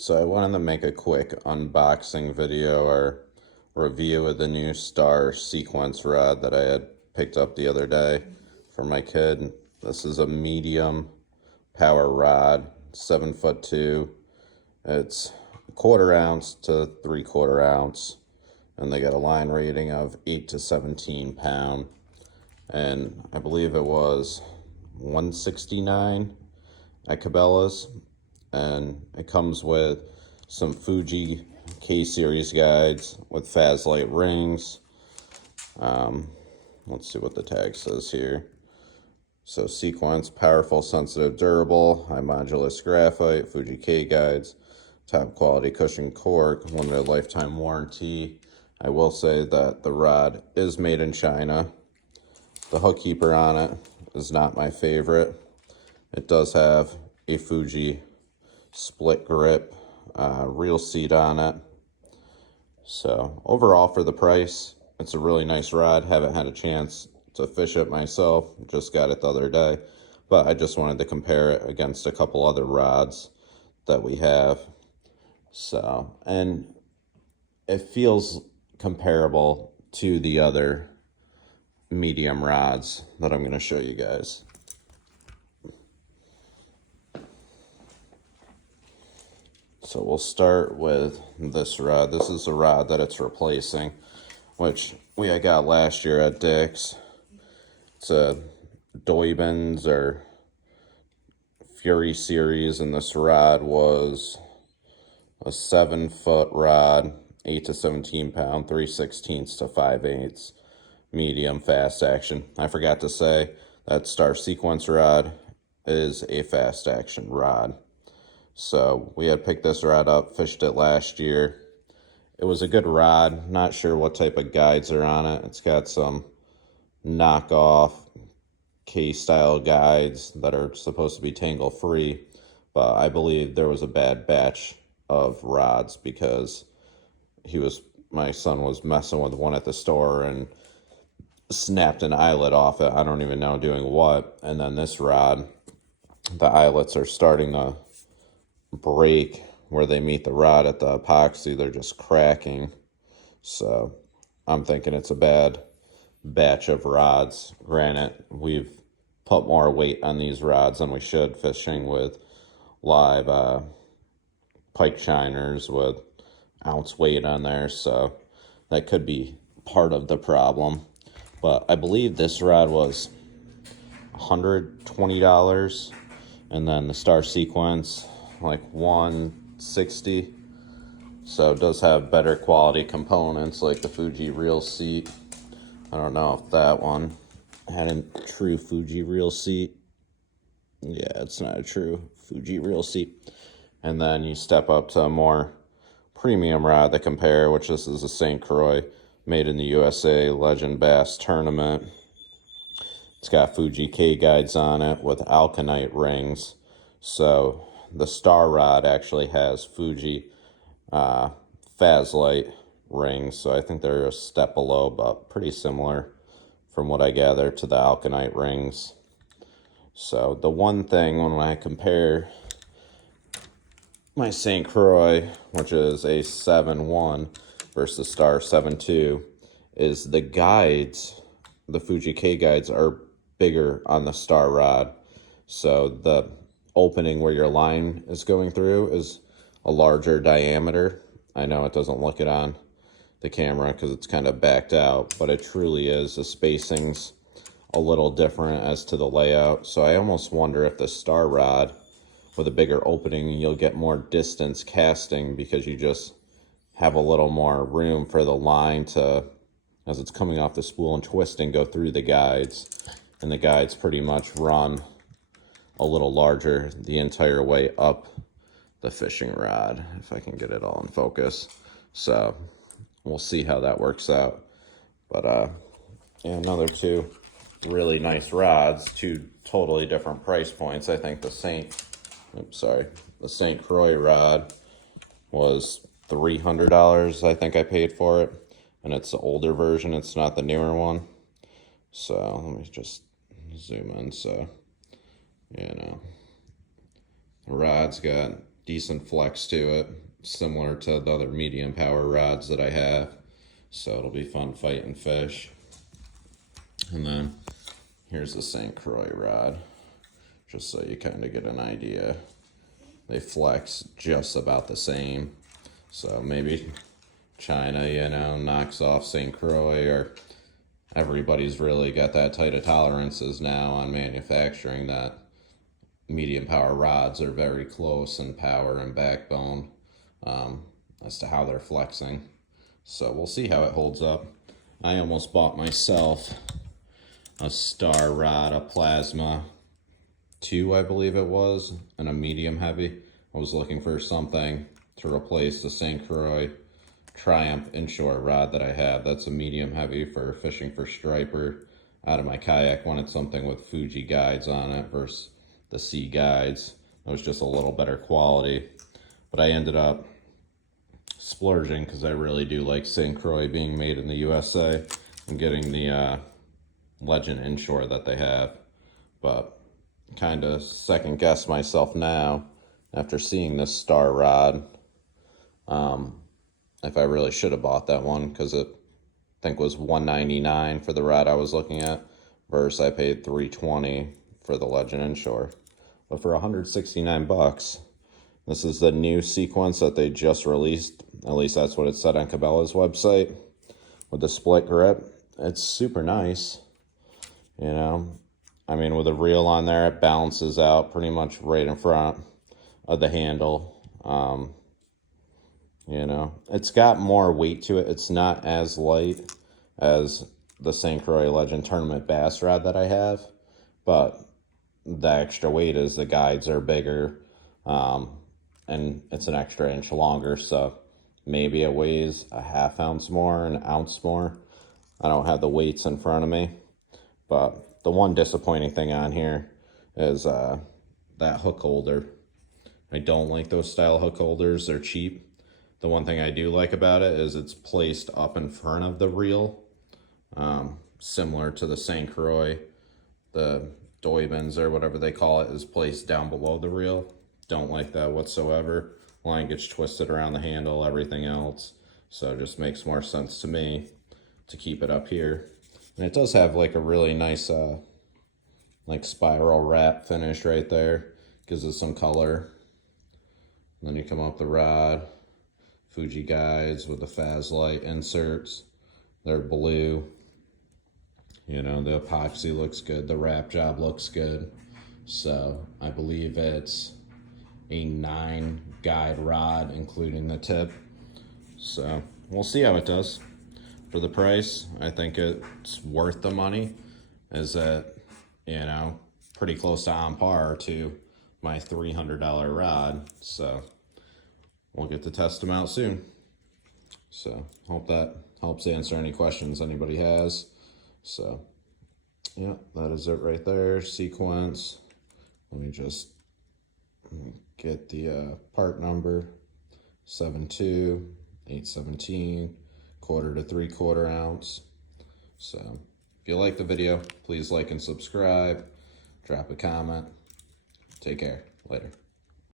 So I wanted to make a quick unboxing video or review of the new Star Sequence rod that I had picked up the other day for my kid. This is a medium power rod, 7'2". It's 1/4 ounce to 3/4 ounce, and they got a line rating of 8 to 17 pound. And I believe it was $169 at Cabela's. And it comes with some Fuji K-Series guides with Fazlite rings. Let's see what the tag says here. So Sequence, powerful, sensitive, durable, high modulus graphite, Fuji K guides, top quality cushion cork, limited lifetime warranty. I will say that the rod is made in China. The hook keeper on it is not my favorite. It does have a Fuji split grip reel seat on it. So overall, for the price, it's a really nice rod. Haven't had a chance to fish it myself, just got it the other day, but I just wanted to compare it against a couple other rods that we have. So, and it feels comparable to the other medium rods that I'm going to show you guys. So we'll start with this rod. This is a rod that it's replacing, which I got last year at Dick's. It's a Doybens or Fury series, and this rod was a 7-foot rod, 8 to 17 pound, 3/16 to 5/8, medium fast action. I forgot to say that Star Sequence rod is a fast action rod. So we had picked this rod up, fished it last year. It was a good rod. Not sure what type of guides are on it. It's got some knockoff K-style guides that are supposed to be tangle free, but I believe there was a bad batch of rods because my son was messing with one at the store and snapped an eyelet off it. I don't even know doing what. And then this rod, the eyelets are starting to break where they meet the rod at the epoxy. They're just cracking. So I'm thinking it's a bad batch of rods. Granted, we've put more weight on these rods than we should fishing with live pike shiners with ounce weight on there, so that could be part of the problem. But I believe this rod was $120, and then the Star Sequence like $160. So it does have better quality components like the Fuji reel seat. I don't know if that one had a true Fuji reel seat. Yeah, it's not a true Fuji reel seat. And then you step up to a more premium rod to compare, which this is a St. Croix, made in the USA, Legend Bass Tournament. It's got Fuji K guides on it with alkanite rings. So the Star rod actually has Fuji Fazlite rings, so I think they're a step below, but pretty similar from what I gather to the alkanite rings. So the one thing when I compare my St. Croix, which is a 7.1 versus Star 7.2, is the guides, the Fuji K guides are bigger on the Star rod. So the opening where your line is going through is a larger diameter. I know it doesn't look it on the camera because it's kind of backed out, but it truly is. The spacing's a little different as to the layout. So I almost wonder if the Star rod with a bigger opening, you'll get more distance casting because you just have a little more room for the line to, as it's coming off the spool and twisting, go through the guides. And the guides pretty much run a little larger the entire way up the fishing rod, if I can get it all in focus. So we'll see how that works out. But yeah, another two really nice rods, two totally different price points. I think the St. Croix rod was $300, I think I paid for it, and it's the older version, it's not the newer one. So let me just zoom in. So the rod's got decent flex to it, similar to the other medium power rods that I have. So it'll be fun fighting fish. And then here's the St. Croix rod, just so you kind of get an idea. They flex just about the same. So maybe China, you know, knocks off St. Croix, or everybody's really got that tight of tolerances now on manufacturing that medium power rods are very close in power and backbone as to how they're flexing. So we'll see how it holds up. I almost bought myself a star rod, a plasma 2, I believe it was, and a medium heavy. I was looking for something to replace the St. Croix Triumph inshore rod that I have. That's a medium heavy for fishing for striper out of my kayak. Wanted something with Fuji guides on it versus the C guides. It was just a little better quality. But I ended up splurging because I really do like St. Croix being made in the USA and getting the Legend inshore that they have. But kind of second guess myself now after seeing this star rod if I really should have bought that one, because it I think was $199 for the rod I was looking at versus I paid $320 for the Legend inshore. But for $169, this is the new sequence that they just released. At least that's what it said on Cabela's website, with the split grip. It's super nice, you know. I mean, with a reel on there, it balances out pretty much right in front of the handle. You know, it's got more weight to it. It's not as light as the St. Croix Legend Tournament Bass rod that I have, but the extra weight is the guides are bigger, and it's an extra inch longer, so maybe it weighs a ½ ounce more, an ounce more. I don't have the weights in front of me, but the one disappointing thing on here is that hook holder. I don't like those style hook holders. They're cheap. The one thing I do like about it is it's placed up in front of the reel, similar to the St. Croix. The Doibens, or whatever they call it, is placed down below the reel. Don't like that whatsoever. Line gets twisted around the handle, everything else. So it just makes more sense to me to keep it up here. And it does have like a really nice like spiral wrap finish right there. Gives it some color. And then you come up the rod. Fuji guides with the Faz Light inserts. They're blue. You know, the epoxy looks good. The wrap job looks good. So I believe it's a 9 guide rod, including the tip. So we'll see how it does. For the price, I think it's worth the money. Is that, you know, pretty close to on par to my $300 rod. So we'll get to test them out soon. So hope that helps answer any questions anybody has. So yeah, that is it right there. Sequence. Let me just get the part number. 7.2, 8/17, 1/4 to 3/4 ounce. So if you like the video, please like and subscribe. Drop a comment. Take care. Later.